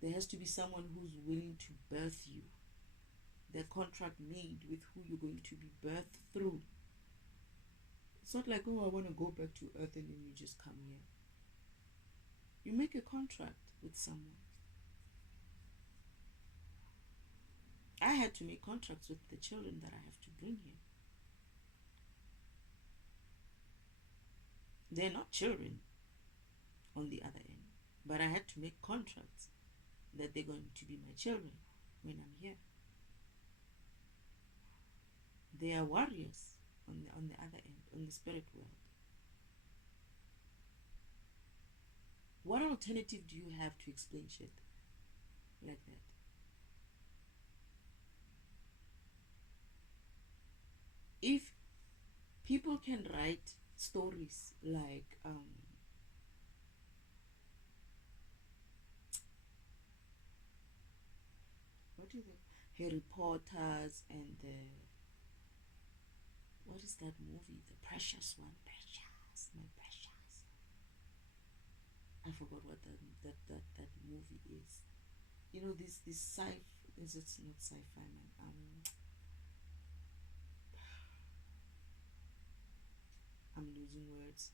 There has to be someone who's willing to birth you. The contract made with who you're going to be birthed through. It's not like, oh, I want to go back to earth and then you just come here. You make a contract with someone. I had to make contracts with the children that I have to bring here. They're not children on the other end, but I had to make contracts that they're going to be my children. when I'm here. They are warriors on the other end, on the spirit world. What alternative do you have to explain shit like that? If people can write stories like what is it? Harry Potter's and the what is that movie? The Precious one, Precious, my precious. I forgot what that movie is. You know this sci is it's not sci-fi man. I'm losing words.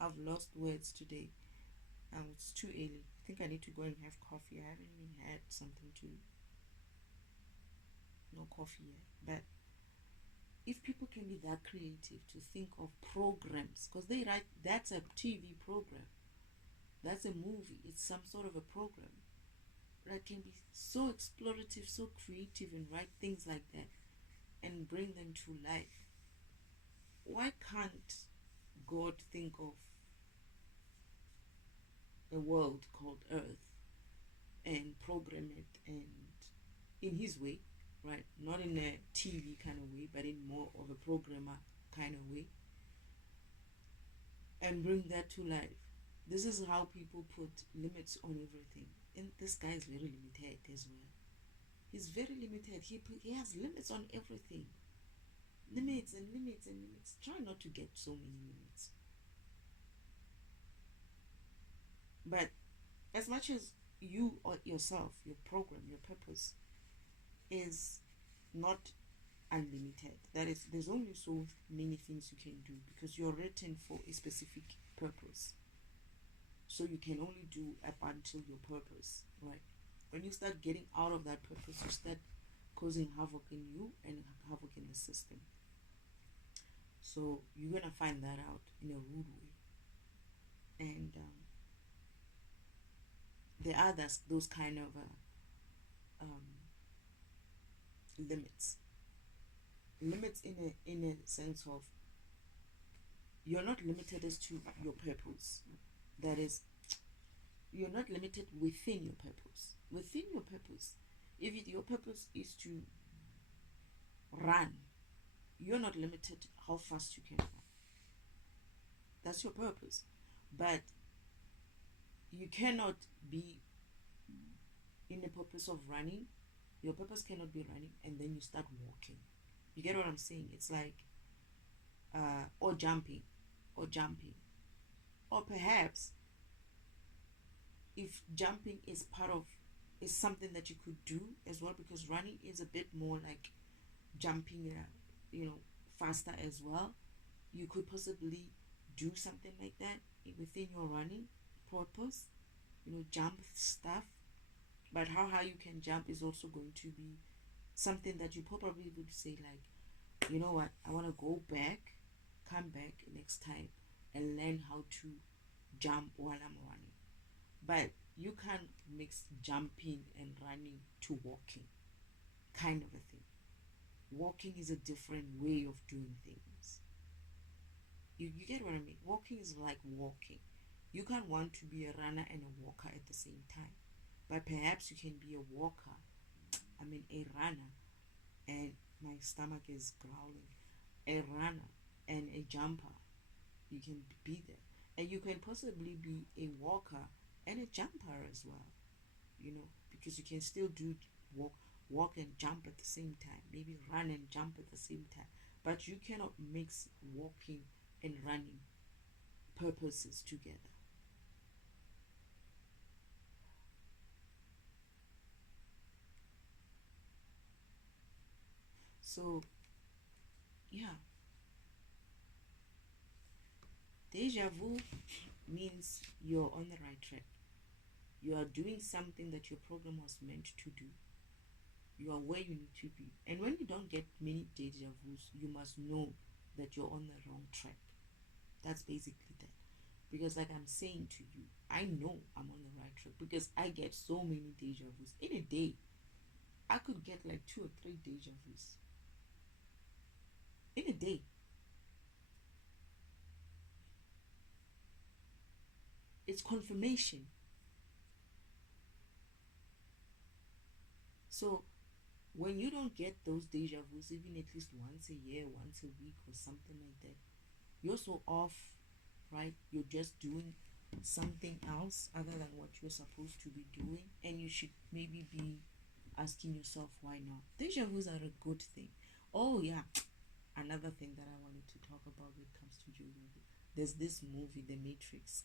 I've lost words today. It's too early. I think I need to go and have coffee. I haven't even had something to. No coffee yet. But if people can be that creative to think of programs, because they write that's a TV program, that's a movie, it's some sort of a program that can be so explorative, so creative, and write things like that and bring them to life. Why can't God think of a world called Earth and program it and in his way, right? Not in a TV kind of way, but in more of a programmer kind of way, and bring that to life. This is how people put limits on everything. And this guy is very limited as well. He's very limited. He has limits on everything. Limits and limits and limits. Try not to get so many limits. But as much as you or yourself, your program, your purpose is not unlimited. That is, there's only so many things you can do because you're written for a specific purpose. So you can only do up until your purpose, right? When you start getting out of that purpose, you start causing havoc in you and havoc in the system. So you're gonna find that out in a rude way. And there are those kind of limits. Limits in a sense of you're not limited as to your purpose. That is, you're not limited within your purpose. Within your purpose, if your purpose is to run, you're not limited how fast you can run. That's your purpose. But you cannot be in the purpose of running. Your purpose cannot be running and then you start walking. You get what I'm saying? It's like or jumping. Or perhaps if jumping is something that you could do as well, because running is a bit more like jumping faster as well. You could possibly do something like that within your running purpose, jump stuff. But how high you can jump is also going to be something that you probably would say like, you know what, I want to come back next time and learn how to jump while I'm running. But you can't mix jumping and running to walking, kind of a thing. Walking is a different way of doing things. You get what I mean? Walking is like walking. You can't want to be a runner and a walker at the same time. But perhaps you can be a walker, a runner, and my stomach is growling, a runner and a jumper. You can be there. And you can possibly be a walker and a jumper as well, because you can still do walk and jump at the same time, maybe run and jump at the same time. But you cannot mix walking and running purposes together. So, yeah, deja vu means you're on the right track. You are doing something that your program was meant to do. You are where you need to be. And when you don't get many deja vus, you must know that you're on the wrong track. That's basically that. Because, like I'm saying to you, I know I'm on the right track because I get so many deja vus. In a day, I could get like 2 or 3 deja vus. In a day. It's confirmation. So when you don't get those deja vus, even at least once a year, once a week, or something like that, you're so off, right? You're just doing something else other than what you're supposed to be doing, and you should maybe be asking yourself why not. Deja vus are a good thing. Oh yeah, another thing that I wanted to talk about when it comes to Javu. There's this movie, The Matrix.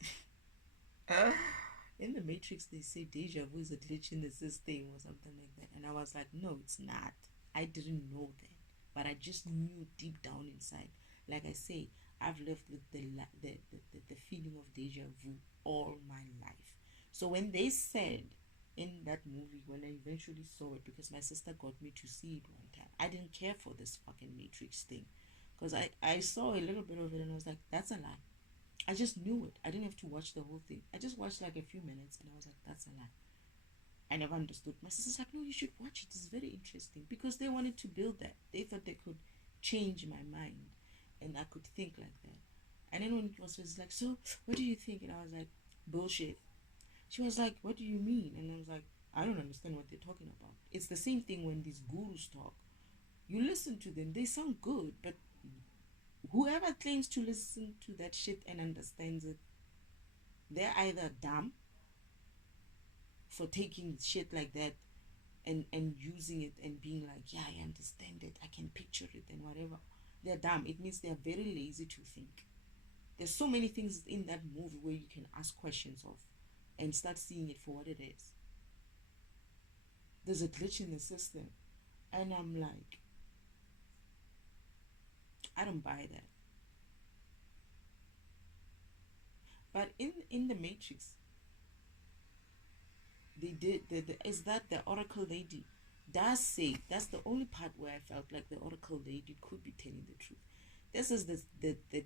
In The Matrix, they say deja vu is a glitch in the system or something like that. And I was like, no, it's not. I didn't know that. But I just knew deep down inside. Like I say, I've lived with the feeling of deja vu all my life. So when they said in that movie, when I eventually saw it, because my sister got me to see it one time, I didn't care for this fucking Matrix thing. Because I saw a little bit of it and I was like, that's a lie. I just knew it. I didn't have to watch the whole thing. I just watched like a few minutes and I was like, that's a lie. I never understood. My sister's like, no, you should watch it. It's very interesting. Because they wanted to build that. They thought they could change my mind and I could think like that. And then when it was like, so what do you think? And I was like, bullshit. She was like, what do you mean? And I was like, I don't understand what they're talking about. It's the same thing when these gurus talk. You listen to them, they sound good, but whoever claims to listen to that shit and understands it, they're either dumb for taking shit like that and using it and being like, yeah, I understand it, I can picture it and whatever. They're dumb. It means they're very lazy to think. There's so many things in that movie where you can ask questions of and start seeing it for what it is. There's a glitch in the system. And I'm like, I don't buy that. But in the Matrix, they did is that the Oracle lady does say, that's the only part where I felt like the Oracle lady could be telling the truth. This is the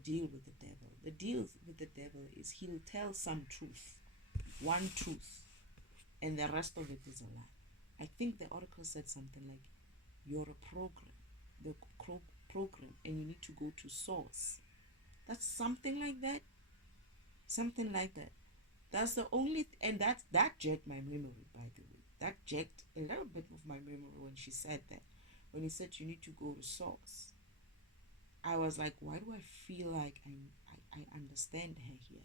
deal with the devil. The deal with the devil is he'll tell some truth, one truth, and the rest of it is a lie. I think the Oracle said something like, you're a program, the program, and you need to go to source. That's something like that. Something like that. That's the only and that jacked my memory, by the way. That jacked a little bit of my memory when she said that. When he said you need to go to source. I was like, why do I feel like I understand her here?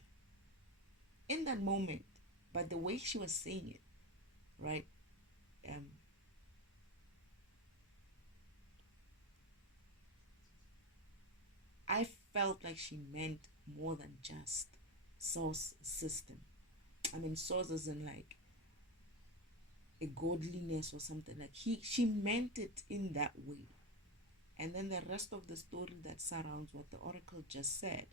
In that moment, but the way she was saying it, right? Um I felt like she meant more than just source system. I mean source isn't like a godliness or something, like she meant it in that way. And then the rest of the story that surrounds what the oracle just said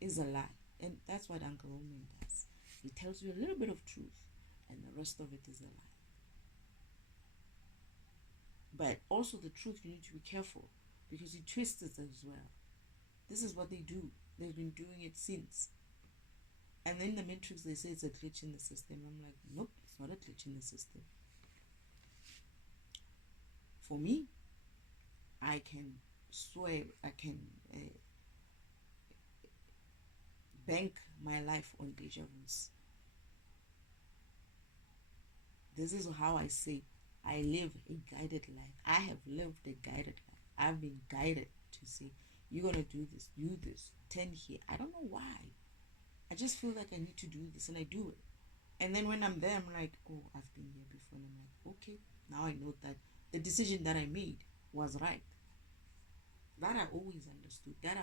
is a lie. And that's what Uncle Omen does. He tells you a little bit of truth and the rest of it is a lie. But also the truth, you need to be careful because he twists it as well. This is what they do. They've been doing it since. And then the Matrix, they say it's a glitch in the system. I'm like, nope, it's not a glitch in the system. For me, I can swear, I can bank my life on deja vus. This is how I say I live a guided life. I have lived a guided life. I've been guided to say, you're going to do this, 10 here. I don't know why. I just feel like I need to do this and I do it. And then when I'm there, I'm like, oh, I've been here before. And I'm like, okay, now I know that the decision that I made was right. That I always understood. That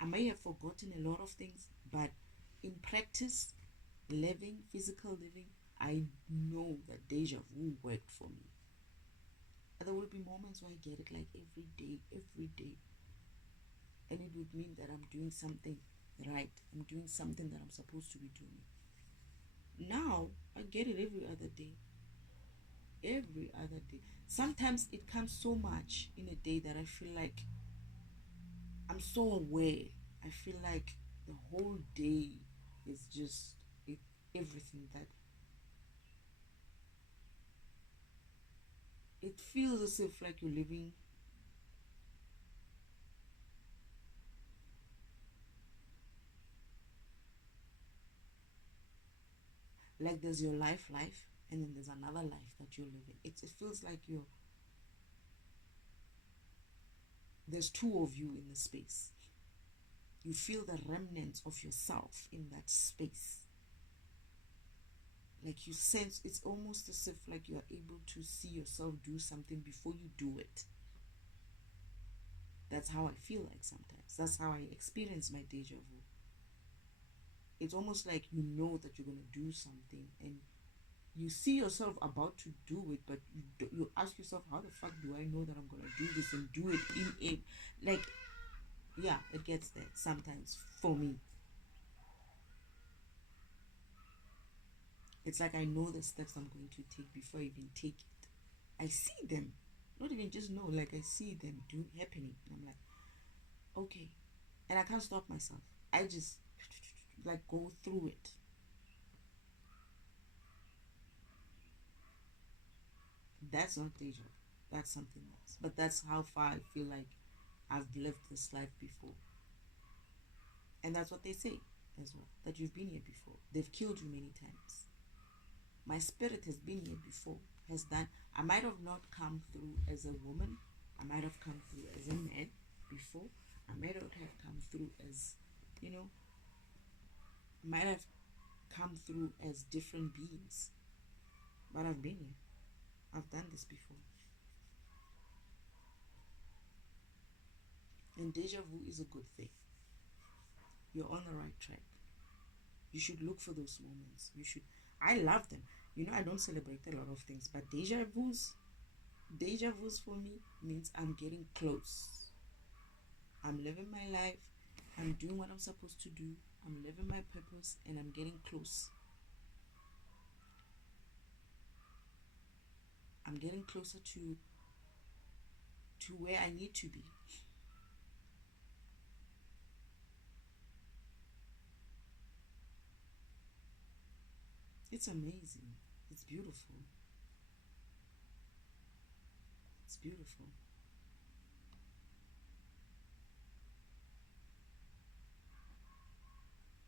I may have forgotten a lot of things, but in practice, physical living, I know that deja vu worked for me. And there will be moments where I get it like every day. And it would mean that I'm doing something right. I'm doing something that I'm supposed to be doing. Now, I get it every other day. Every other day. Sometimes it comes so much in a day that I feel like I'm so aware. I feel like the whole day is just it, everything that it feels as if like you're living like there's your life and then there's another life that you're living. It feels like there's two of you in the space. You feel the remnants of yourself in that space. Like you sense, it's almost as if like you're able to see yourself do something before you do it. That's how I feel like sometimes. That's how I experience my deja vu. It's almost like you know that you're going to do something and you see yourself about to do it, but you ask yourself, how the fuck do I know that I'm going to do this and do it in a, like, yeah, it gets there sometimes for me. It's like I know the steps I'm going to take before I even take it. I see them, not even just know, like I see them happening. And I'm like, okay. And I can't stop myself. I just like go through it. That's not deja. That's something else. But that's how far I feel like I've lived this life before. And that's what they say as well, that you've been here before. They've killed you many times. My spirit has been here before, has done. I might have not come through as a woman. I might have come through as a man before. I might not have come through as, you know, might have come through as different beings. But I've been here. I've done this before. And deja vu is a good thing. You're on the right track. You should look for those moments. You should. I love them. You know, I don't celebrate a lot of things, but deja vus for me means I'm getting close. I'm living my life. I'm doing what I'm supposed to do. I'm living my purpose, and I'm getting close. I'm getting closer to where I need to be. It's amazing. It's beautiful. It's beautiful.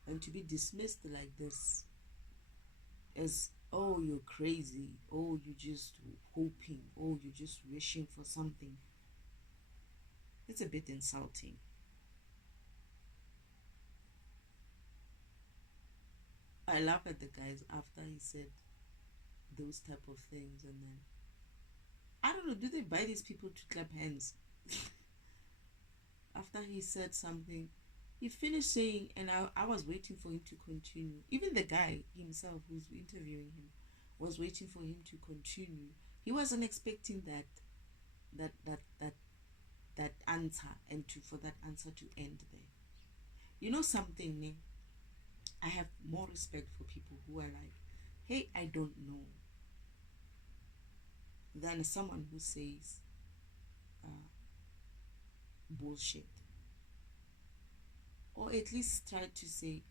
And to be dismissed like this as, oh, you're crazy, oh, you're just hoping, oh, you're just wishing for something, it's a bit insulting. I laugh at the guys after he said those type of things, and then I don't know, do they buy these people to clap hands? After he said something, he finished saying, and I was waiting for him to continue. Even the guy himself who's interviewing him was waiting for him to continue. He wasn't expecting that that that that answer, and to for that answer to end there. You know something, ne? I have more respect for people who are like, hey, I don't know, than someone who says uh, bullshit. Or at least try to say,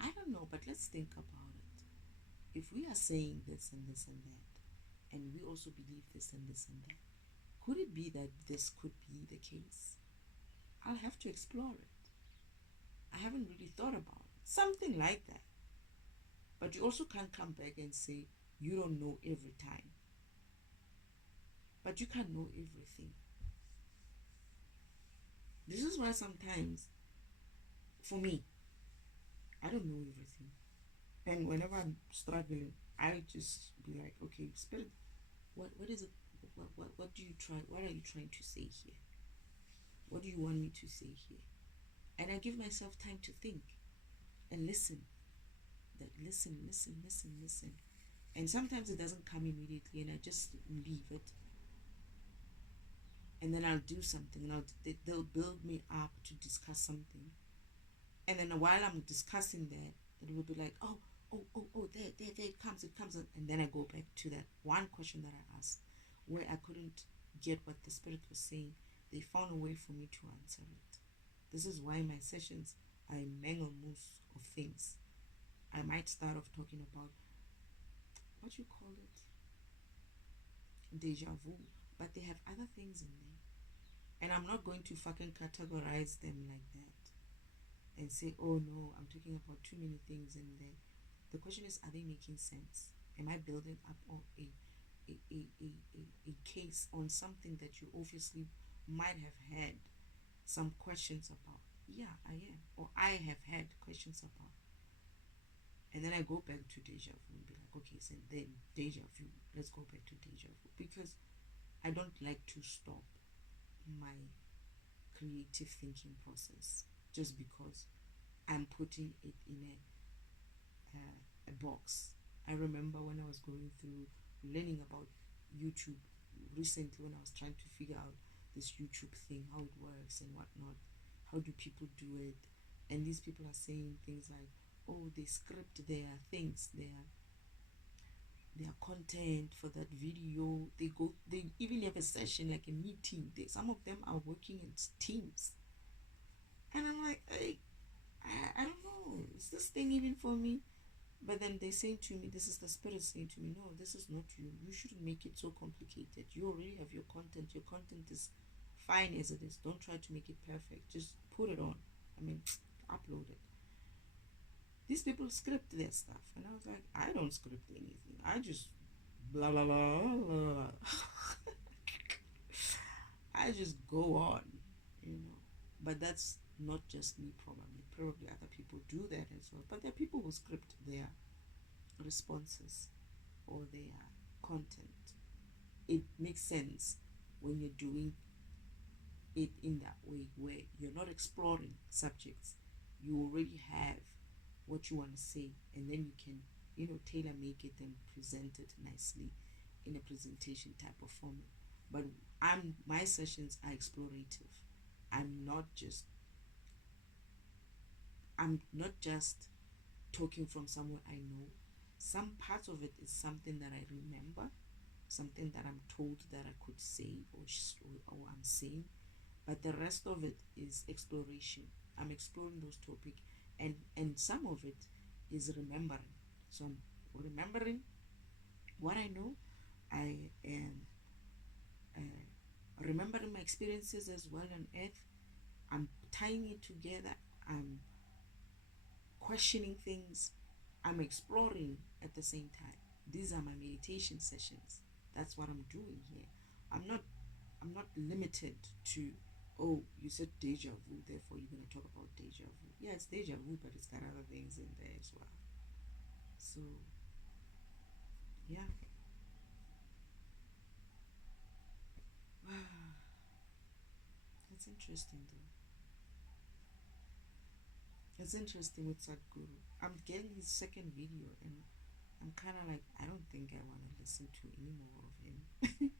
I don't know, but let's think about it. If we are saying this and this and that, and we also believe this and this and that, could it be that this could be the case? I'll have to explore it. I haven't really thought about it. Something like that. But you also can't come back and say you don't know every time. But you can't know everything. This is why sometimes, for me, I don't know everything. And whenever I'm struggling, I just be like, okay, spirit, what is it? What do you try? What are you trying to say here? What do you want me to say here? And I give myself time to think and listen. That listen. And sometimes it doesn't come immediately, and I just leave it. And then I'll do something, and they'll build me up to discuss something. And then while I'm discussing that, it will be like, oh, there it comes, and then I go back to that one question that I asked, where I couldn't get what the spirit was saying. They found a way for me to answer it. This is why my sessions a mangalmus of things. I might start off talking about what you call it, deja vu, but they have other things in there, and I'm not going to fucking categorize them like that and say, oh no, I'm talking about too many things in there. The question is, are they making sense? Am I building up on a case on something that you obviously might have had some questions about? Yeah, I am. Or I have had questions about. And then I go back to deja vu and be like, okay, so then deja vu. Let's go back to deja vu. Because I don't like to stop my creative thinking process just because I'm putting it in a box. I remember when I was going through learning about YouTube recently, when I was trying to figure out this YouTube thing, how it works and whatnot, how do people do it, and these people are saying things like, oh, they script their things, their content for that video. They even have a session, like a meeting. Some of them are working in teams, and I'm like, hey, I don't know, is this thing even for me? But then they say to me, this is the spirit saying to me, no, this is not you. You shouldn't make it so complicated. You already have your content. Your content is fine as it is. Don't try to make it perfect. Just put it on. I mean, upload it. These people script their stuff. And I was like, I don't script anything. I just blah, blah, blah, blah, blah. I just go on, you know. But that's not just me, probably. Probably other people do that as well. But there are people who script their responses or their content. It makes sense when you're doing it in that way, where you're not exploring subjects. You already have what you want to say, and then you can, tailor make it and present it nicely in a presentation type of format. But my sessions are explorative. I'm not just talking from somewhere I know. Some parts of it is something that I remember, something that I'm told that I could say or I'm saying, but the rest of it is exploration. I'm exploring those topics, and some of it is remembering. So I'm remembering what I know. I am remembering my experiences as well on earth. I'm tying it together. I'm questioning things. I'm exploring at the same time. These are my meditation sessions. That's what I'm doing here. I'm not limited to, oh, you said deja vu, therefore you're going to talk about deja vu. Yeah, it's deja vu, but it's got other things in there as well. So yeah. It's interesting though. It's interesting with Sadhguru. I'm getting his second video, and I'm kind of like, I don't think I want to listen to any more of him.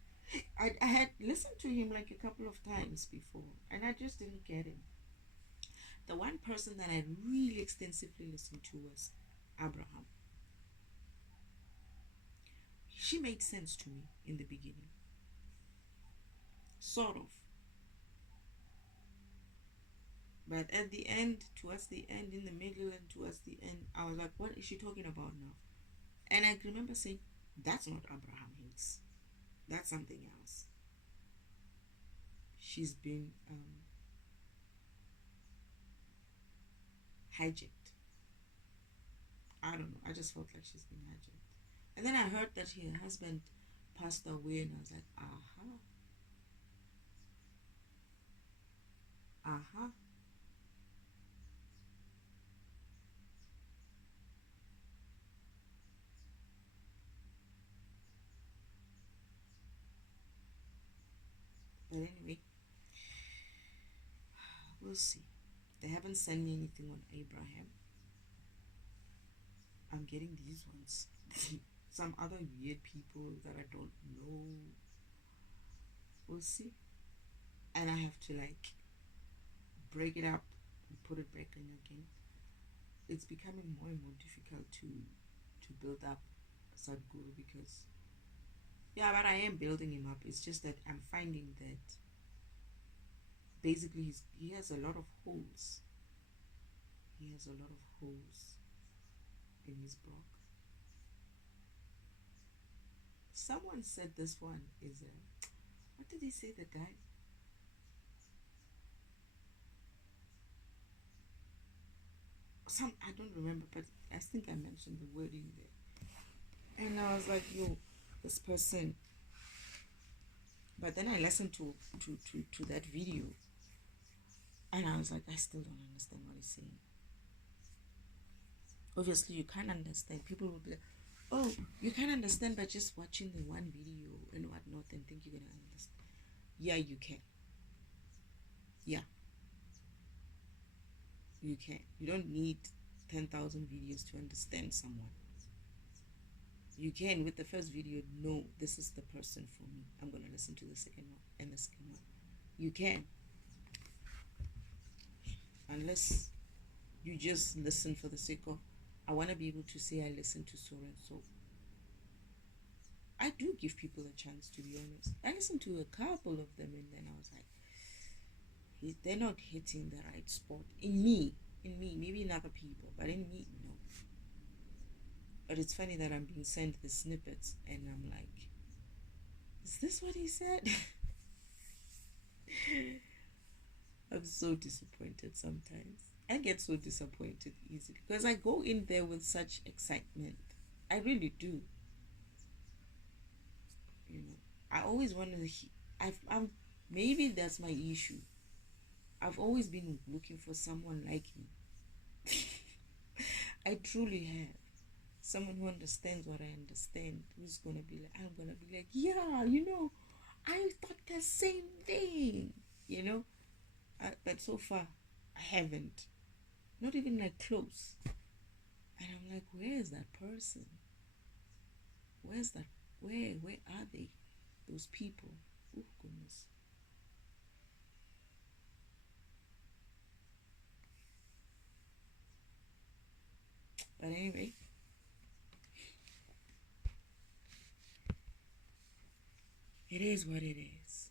I had listened to him like a couple of times before, and I just didn't get him. The one person that I really extensively listened to was Abraham. She made sense to me in the beginning. Sort of. But at the end, towards the end, in the middle, and towards the end, I was like, what is she talking about now? And I remember saying, that's not Abraham Hicks. That's something else. She's been hijacked. I don't know. I just felt like she's been hijacked. And then I heard that her husband passed away, and I was like, aha. Aha. But anyway, we'll see. They haven't sent me anything on Abraham. I'm getting these ones. Some other weird people that I don't know. We'll see. And I have to like break it up and put it back in again. It's becoming more and more difficult to build up Sadhguru, because yeah, but I am building him up. It's just that I'm finding that basically he has a lot of holes. he has a lot of holes in his block. Someone said this one is a, what did he say, the guy? I don't remember, but I think I mentioned the word in there. And I was like, yo, this person. But then I listened to that video, and I was like, I still don't understand what he's saying. Obviously, you can't understand. People will be like, oh, you can't understand by just watching the one video and whatnot and think you're gonna understand. Yeah, you can. Yeah, you can. You don't need 10,000 videos to understand someone. You can, with the first video, know this is the person for me. I'm gonna listen to the second one and the second one. You can. Unless you just listen for the sake of, I want to be able to say I listen to so and so. I do give people a chance, to be honest. I listened to a couple of them, and then I was like, they're not hitting the right spot. In me, maybe in other people, but in me, no. But it's funny that I'm being sent the snippets, and I'm like, is this what he said? I'm so disappointed sometimes. I get so disappointed easily because I go in there with such excitement. I really do. You know, I always want to. I'm maybe that's my issue. I've always been looking for someone like me. I truly have someone who understands what I understand. Who's gonna be like, I'm gonna be like, yeah, I thought the same thing. But so far, I haven't. Not even like close. And I'm like, where is that person? Where's that? Where are they? Those people. Oh, goodness. But anyway, it is what it is.